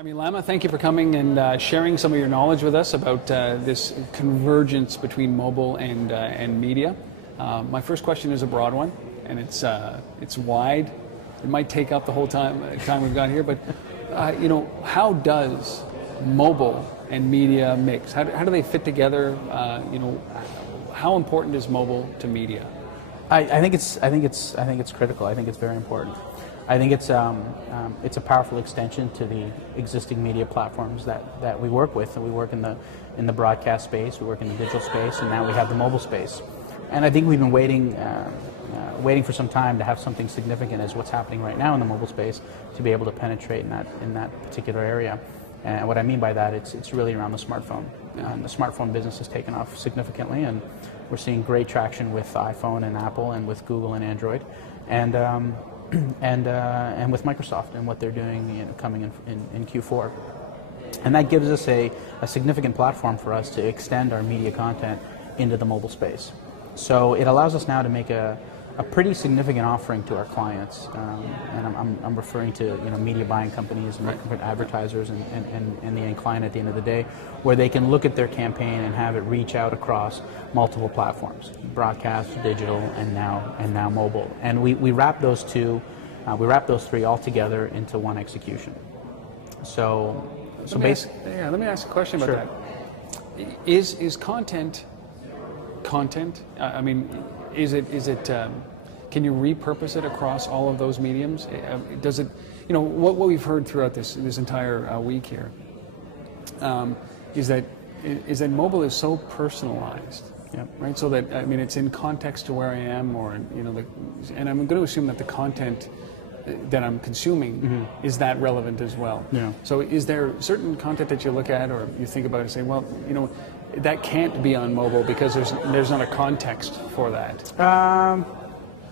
Rami Lama, thank you for coming and sharing some of your knowledge with us about this convergence between mobile and media. My first question is a broad one, and it's wide. It might take up the whole time we've got here, but how does mobile and media mix? How do they fit together? How important is mobile to media? I think it's critical. I think it's very important. I think it's a powerful extension to the existing media platforms that we work with. And we work in the broadcast space, we work in the digital space, and now we have the mobile space. And I think we've been waiting for some time to have something significant as what's happening right now in the mobile space to be able to penetrate in that particular area. And what I mean by that, it's really around the smartphone. The smartphone business has taken off significantly, and we're seeing great traction with iPhone and Apple and with Google and Android, and with Microsoft and what they're doing coming in Q4. And that gives us a significant platform for us to extend our media content into the mobile space. So it allows us now to make a pretty significant offering to our clients, and I'm referring to media buying companies and advertisers and the end client at the end of the day, where they can look at their campaign and have it reach out across multiple platforms, broadcast, digital, and now mobile. And we wrap those three all together into one execution. So basically, let me ask a question about that. Is content? I mean, is it? Can you repurpose it across all of those mediums? Does it? What we've heard throughout this entire week here is that mobile is so personalized, right? So that it's in context to where I am, and I'm going to assume that the content that I'm consuming is that relevant as well. Yeah. So is there certain content that you look at or you think about and say, well, that can't be on mobile because there's not a context for that?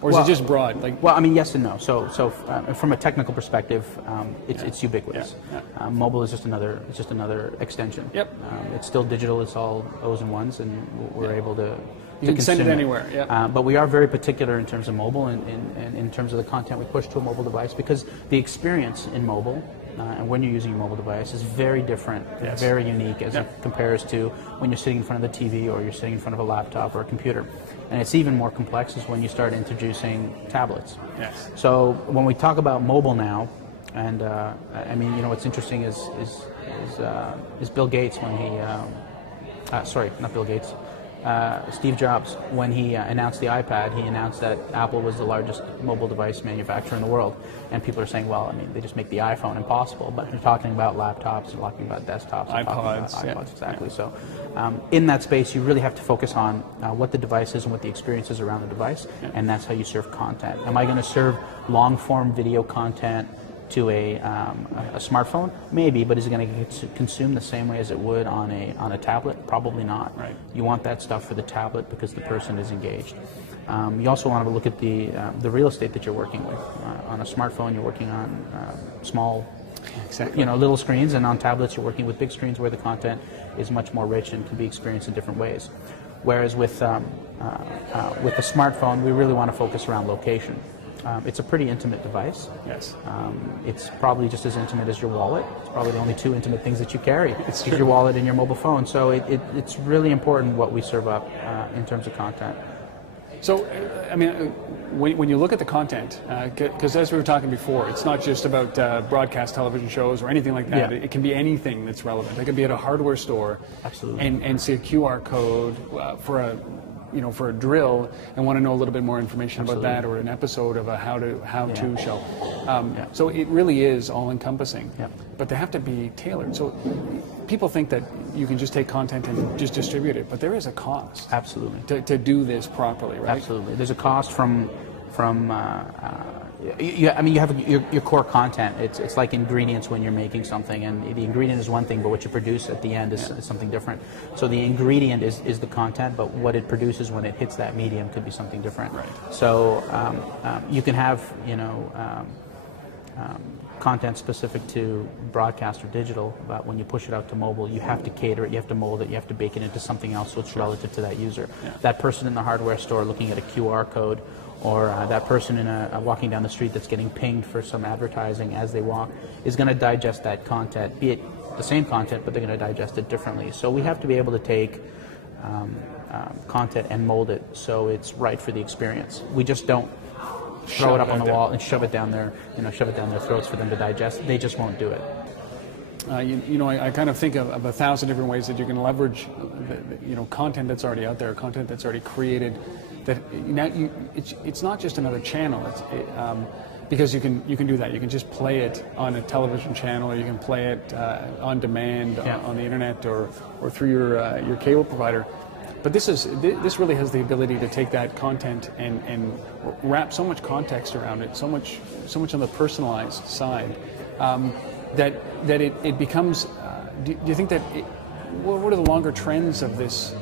Or is it just broad? Yes and no. So from a technical perspective, it's ubiquitous. Yeah. Mobile is just another extension. Yep. It's still digital. It's all O's and ones, and we're able to. You can send it anywhere. Yeah. But we are very particular in terms of mobile and in terms of the content we push to a mobile device, because the experience in mobile and when you're using a mobile device is very different, very unique as it compares to when you're sitting in front of the TV or you're sitting in front of a laptop or a computer. And it's even more complex is when you start introducing tablets. Yes. So when we talk about mobile now, and what's interesting is Bill Gates when he, sorry, not Bill Gates, Steve Jobs, when he announced the iPad, he announced that Apple was the largest mobile device manufacturer in the world. And people are saying, well, they just make the iPhone impossible. But they're talking about laptops, they're talking about desktops, they're talking about iPods, exactly. So in that space, you really have to focus on what the device is and what the experience is around the device, and that's how you serve content. Am I going to serve long-form video content to a smartphone? Maybe, but is it going to get consumed the same way as it would on a tablet? Probably not. Right. You want that stuff for the tablet because the person is engaged. You also want to look at the real estate that you're working with. On a smartphone, you're working on small, little screens, and on tablets, you're working with big screens where the content is much more rich and can be experienced in different ways. Whereas with the smartphone, we really want to focus around location. It's a pretty intimate device. Yes. It's probably just as intimate as your wallet. It's probably the only two intimate things that you carry. It's your wallet and your mobile phone. So it's really important what we serve up in terms of content. So, when you look at the content, because as we were talking before, it's not just about broadcast television shows or anything like that. Yeah. It can be anything that's relevant. It could be at a hardware store. Absolutely. And see a QR code for a drill and want to know a little bit more information about that, or an episode of a how to show. So it really is all encompassing. Yeah. But they have to be tailored. So people think that you can just take content and just distribute it, but there is a cost. Absolutely. To do this properly, right? Absolutely. There's a cost from you have your core content. It's like ingredients when you're making something, and the ingredient is one thing, but what you produce at the end is something different. So the ingredient is the content, but what it produces when it hits that medium could be something different. Right. So you can have content specific to broadcast or digital, but when you push it out to mobile, you have to cater it, you have to mold it, you have to bake it into something else so it's relative to that user. Yeah. That person in the hardware store looking at a QR code or that person walking down the street that's getting pinged for some advertising as they walk is going to digest that content, be it the same content, but they're going to digest it differently. So we have to be able to take content and mold it so it's right for the experience. We just don't throw it up on the wall and shove it down their throats for them to digest. They just won't do it. I kind of think of 1,000 different ways that you can leverage, content that's already out there, content that's already created. That it's not just another channel. Because you can do that. You can just play it on a television channel, or you can play it on demand on the internet or through your cable provider. But this really has the ability to take that content and wrap so much context around it, so much on the personalized side, that it becomes. Do you think that? What are the longer trends of this?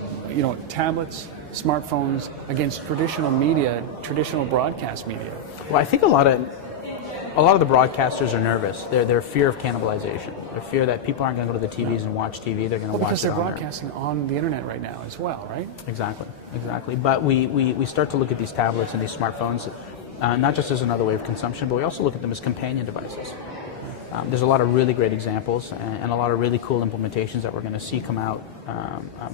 Tablets, smartphones against traditional media, traditional broadcast media? Well, I think a lot of the broadcasters are nervous. They're fear of cannibalization. They're fear that people aren't going to go to the TVs and watch TV. They're going to watch it because they're broadcasting on the internet right now as well, right? Exactly. But we start to look at these tablets and these smartphones not just as another way of consumption, but we also look at them as companion devices. There's a lot of really great examples and a lot of really cool implementations that we're going to see come out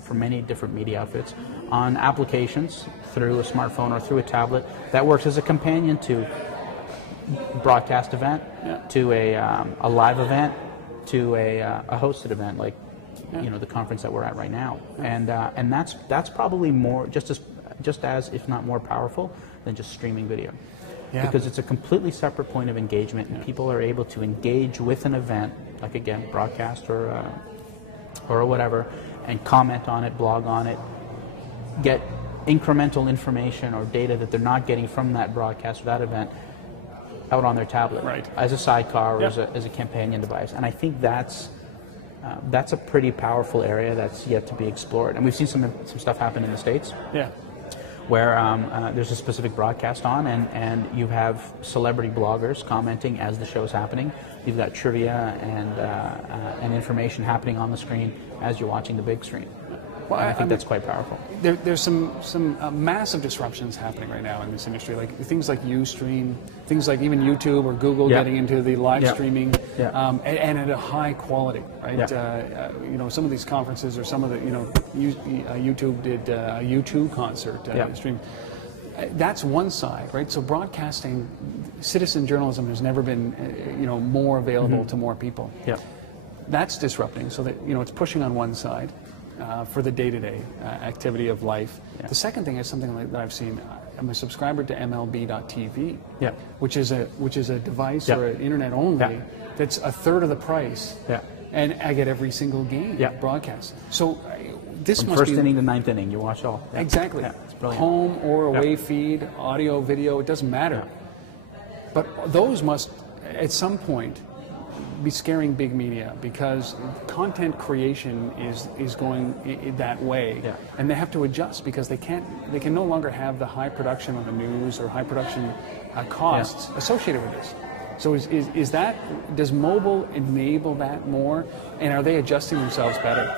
from many different media outfits on applications through a smartphone or through a tablet that works as a companion to broadcast event, to a live event, to a hosted event like the conference that we're at right now, and that's probably more just as if not more powerful than just streaming video. Yeah. Because it's a completely separate point of engagement, and people are able to engage with an event, like again, broadcast or whatever, and comment on it, blog on it, get incremental information or data that they're not getting from that broadcast or that event out on their tablet, right, as a sidecar or as a companion device. And I think that's a pretty powerful area that's yet to be explored. And we've seen some stuff happen in the States. Yeah. Where there's a specific broadcast on, and you have celebrity bloggers commenting as the show's happening. You've got trivia and information happening on the screen as you're watching the big screen. Well, I think that's quite powerful. There's some massive disruptions happening right now in this industry, like things like Ustream, things like even YouTube or Google getting into the live streaming, and at a high quality, right? Some of these conferences or some of the, YouTube did a U2 concert stream. That's one side, right? So broadcasting, citizen journalism has never been, more available to more people. Yeah. That's disrupting, so that it's pushing on one side. For the day-to-day activity of life. Yeah. The second thing is something that I've seen. I'm a subscriber to MLB.TV, which is a device or an internet only that's a third of the price, and I get every single game broadcast. So this from must first be inning to ninth inning, you watch all. Exactly. It's brilliant. Home or away feed, audio, video, it doesn't matter. But those must, at some point, be scaring big media, because content creation is going that way, and they have to adjust because they can no longer have the high production of the news or high production costs associated with this. So does mobile enable that more, and are they adjusting themselves better?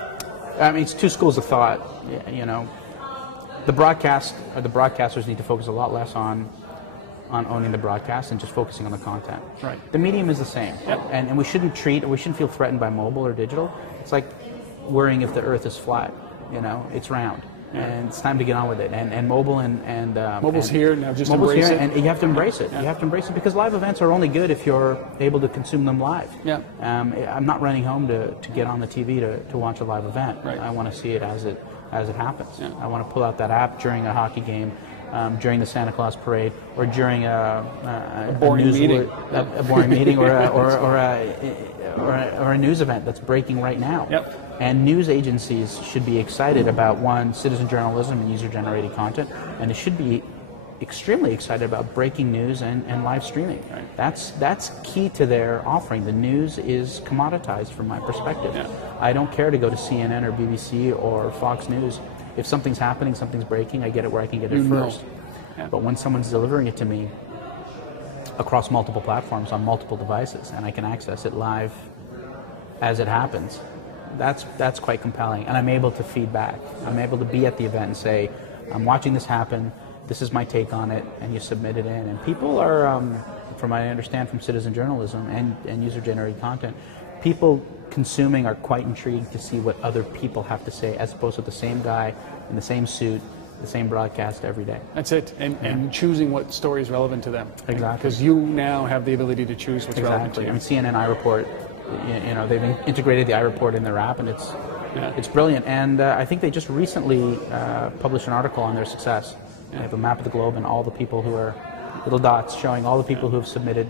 I mean, it's two schools of thought. The broadcasters need to focus a lot less on owning the broadcast and just focusing on the content. Right. The medium is the same, and we shouldn't feel threatened by mobile or digital. It's like worrying if the Earth is flat. It's round, and it's time to get on with it. And mobile and mobile's here now. Just mobile's embrace here, it, and you have to embrace it. You have to embrace it because live events are only good if you're able to consume them live. Yeah. I'm not running home to get on the TV to watch a live event. Right. I want to see it as it happens. Yeah. I want to pull out that app during a hockey game. During the Santa Claus parade, or during a boring meeting, a boring meeting, or a news event that's breaking right now. Yep. And news agencies should be excited about, one, citizen journalism and user-generated content, and it should be extremely excited about breaking news and live streaming. Right. That's key to their offering. The news is commoditized from my perspective. Yeah. I don't care to go to CNN or BBC or Fox News. If something's happening, something's breaking, I get it where I can get it first. Yeah. But when someone's delivering it to me across multiple platforms on multiple devices, and I can access it live as it happens, that's quite compelling. And I'm able to feed back. I'm able to be at the event and say, I'm watching this happen. this is my take on it, and you submit it in. And people are, from what I understand from citizen journalism and user-generated content, people consuming are quite intrigued to see what other people have to say, as opposed to the same guy in the same suit, the same broadcast every day. That's it, and choosing what story is relevant to them. Exactly. Because you now have the ability to choose what's relevant to you. I mean, CNN iReport, you know, they've integrated the iReport in their app, and it's brilliant. And I think they just recently published an article on their success. They have a map of the globe and all the people who are little dots showing all the people who have submitted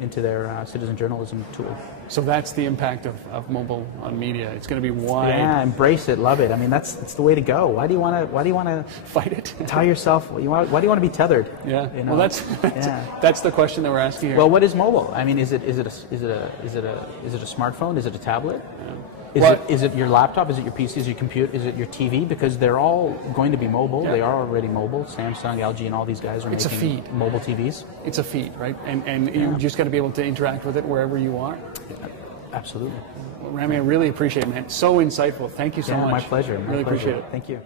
into their citizen journalism tool. So that's the impact of mobile on media. It's going to be wide. Yeah, embrace it, love it. I mean, that's the way to go. Why do you want to fight it? Tie yourself. Why do you want to be tethered? Yeah. You know? Well, that's the question that we're asking here. Well, what is mobile? I mean, is it a smartphone? Is it a tablet? Yeah. Is it your laptop? Is it your PC? Is it your computer? Is it your TV? Because they're all going to be mobile. Yeah. They are already mobile. Samsung, LG, and all these guys are making mobile TVs. It's a feed, right? And you just got to be able to interact with it wherever you are. Yeah, absolutely. Well, Rami, I really appreciate it, man. So insightful. Thank you so much. My pleasure. Really appreciate it. Thank you.